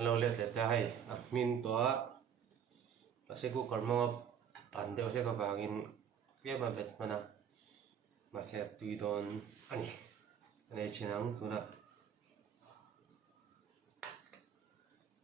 Lâu liệt liệt ta hay min tua sẽ cố còn mong bản đều sẽ có vàng in cái mà vẹt mà na mà sẽ tùy đòn anh này chỉ nắng tụi đó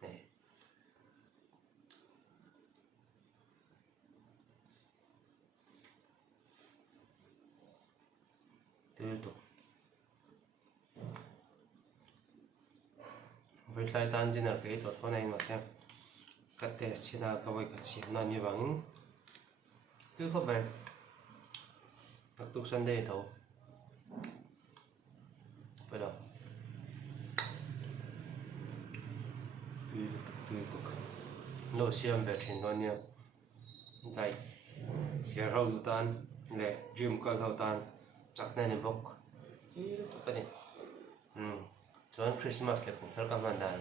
này từ từ với lại tan trên là cái thuật này mà xem cắt test xin là các bạn cắt xin là như vậy cứ không về các tục sân đây thấu bắt đầu từ tục lô xem về trên đó nha đây xe rau tan lệ gym cơ hậu tan chắc nên bốc cái này chuan Christmas le kum thar ka man dan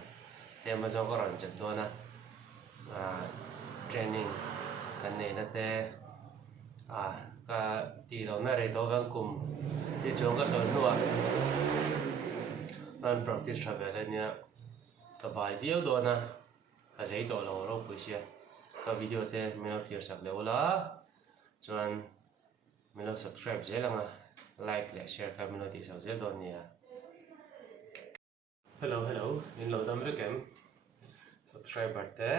te Amazon ko ran chep do na training kan nei na te ka ti lo na re do ban kum ti chong ka chon nuwa an practice travel nya ka bai video do na ka zei do lo ro pu sia ka video te meno fear sak le ola chuan meno subscribe je langa like le share ka meno ti sa je do nia. Hello, in lodam bekem subscriber te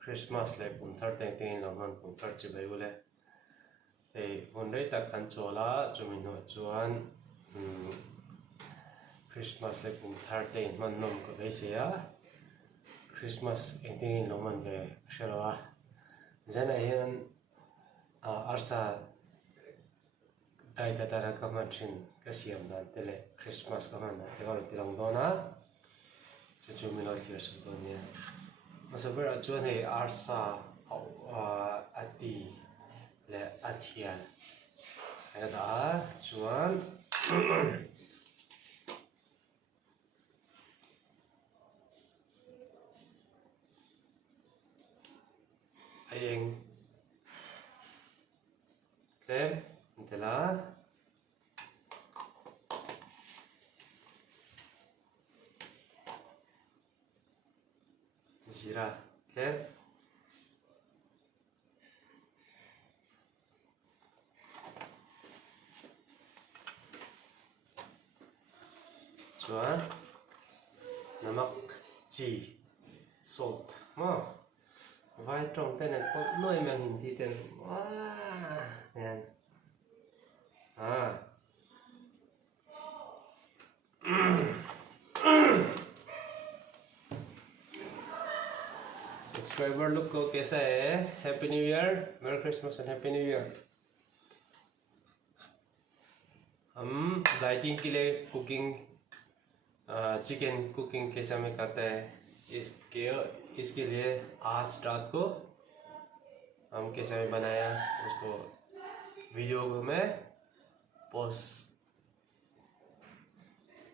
Christmas le punthar teng lomhan punthar chi bai ule hun rei tak kan chola chumin ho chuan Christmas le punthar te man nom ko be se ya Christmas teng lomhan be shelawa zena hian arsa dai ta tara kamatrin kasiam dan tele Christmas kaman te gol tilang dona chu mi lo thir su don ne masaber chuan he arsa ati le athian ana da chuan ayeng klem intela Zira, klem chuan namak chi salt ma vai trong tên này có nơi mà hình thì tên nè subscriber look को कैसा है Happy New Year Merry Christmas and Happy New Year हम dieting के लिए cooking chicken cooking कैसा में करते हैं इसके लिए आज रात को हम कैसे में बनाया उसको वीडियो को मैं पोस्ट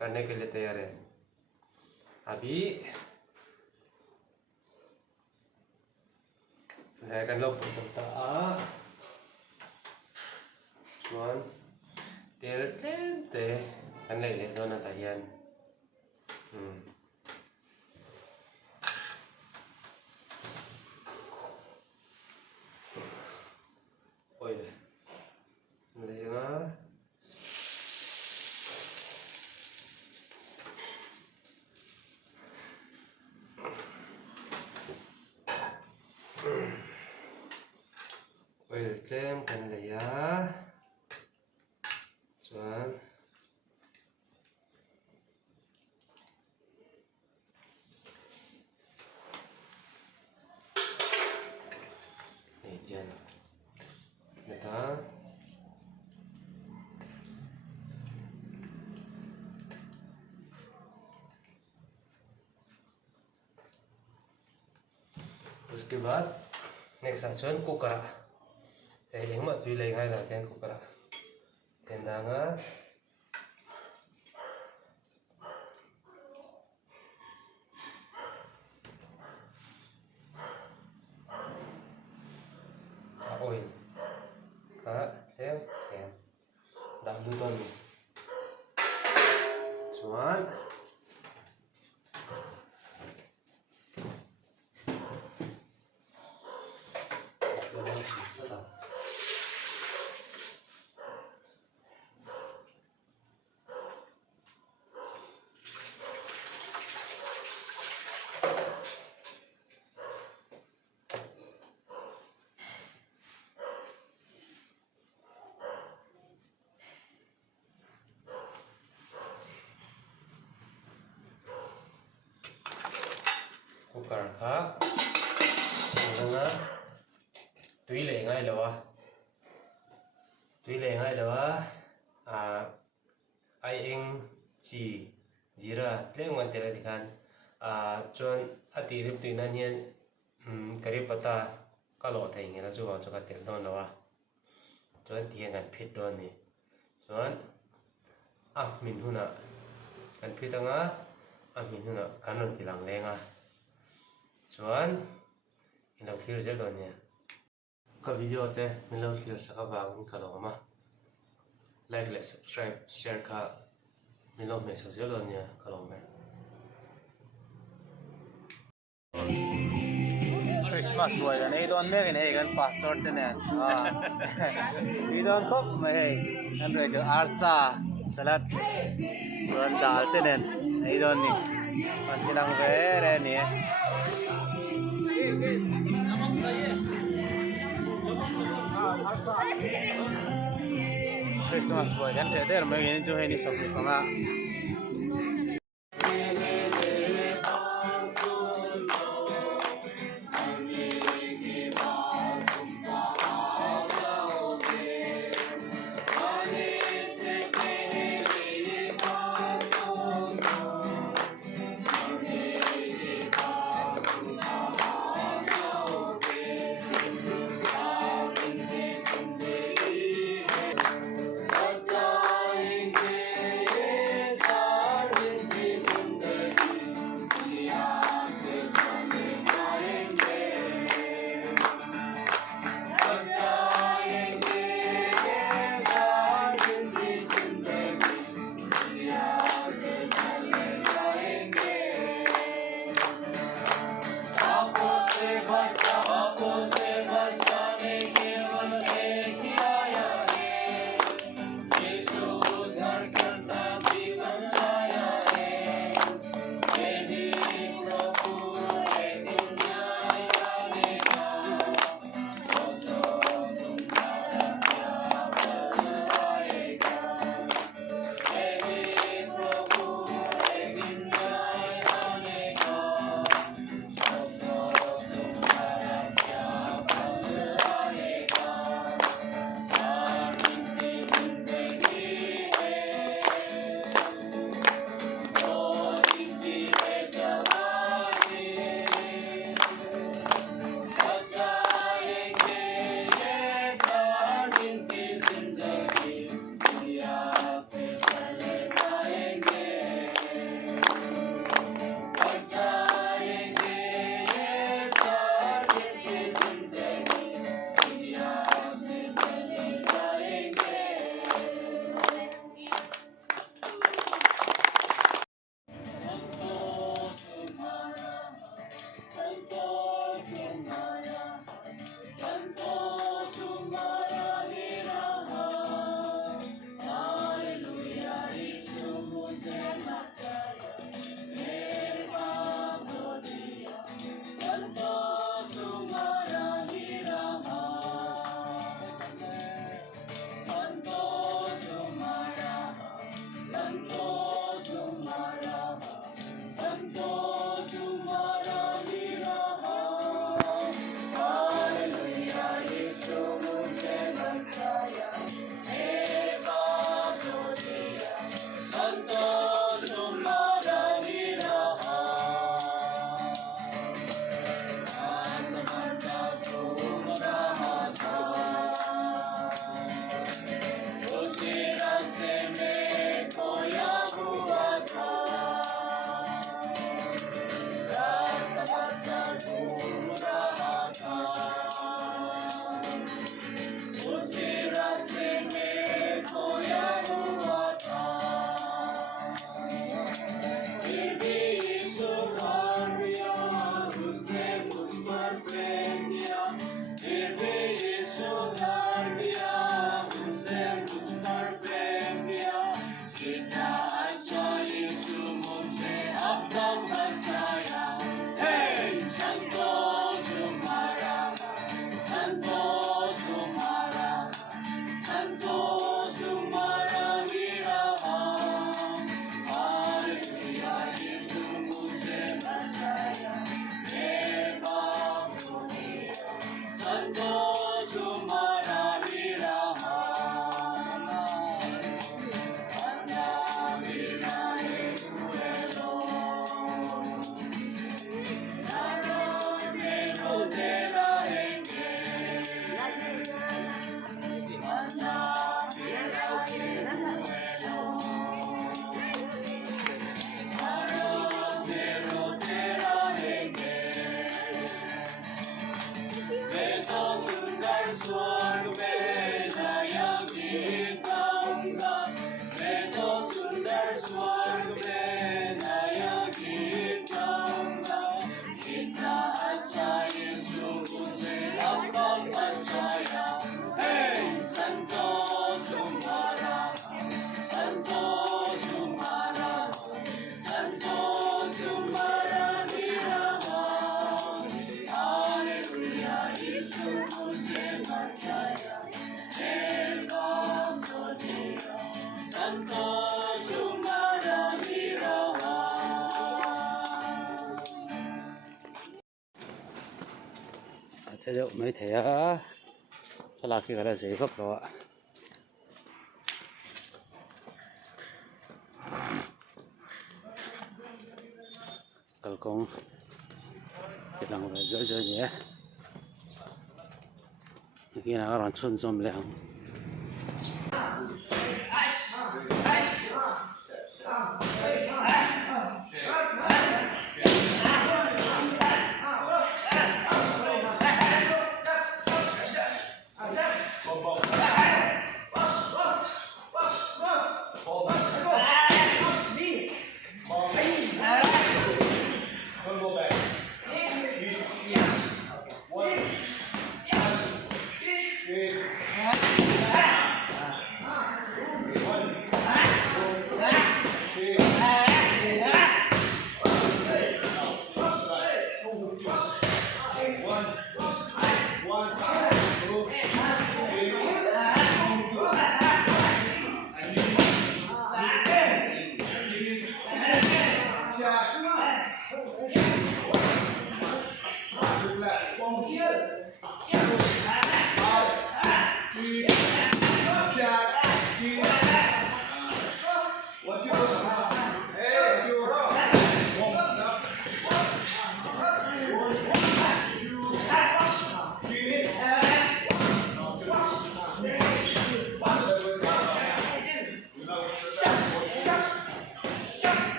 करने के लिए तैयार है अभी kan lo pun serta cuan te kan lai le dona tayan oi le nga klem kan le ya chuan ei tian neta उसके बाद नेक्स्ट आचुan कुकर yang mak tui lai ngai la ten kukara ten danga oil ka tem dam du don chuan 싶다. cooker ha singanga tui le ngai lawa ai eng chi jira tleng man tela dikhan chon ati rim tui nan hian kari pata kalo thai ngena chu wa chu ka tel don lawa chon ti han phit don ni chon min huna kan phitanga min huna kanon tilang lenga chuan in lo clear zel don nia ka video te min lo clear saka wang ka lo ma like le subscribe share ka min lo me sa zel don nia ka lo me Christmas boy kan ei don me kan pastor te ne ei don kop mai kan re jo arsa salad chuan dal te ne ei don ni man tilang ve re ni Christmas boy kan te der mai ni jo he ni sok panga sẽ được mấy thế á sao là cái là giấy gấp đó ạ cầu công cái lòng là dễ dễ nhé khi nào các bạn xuân xôm lẹo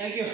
Thank you.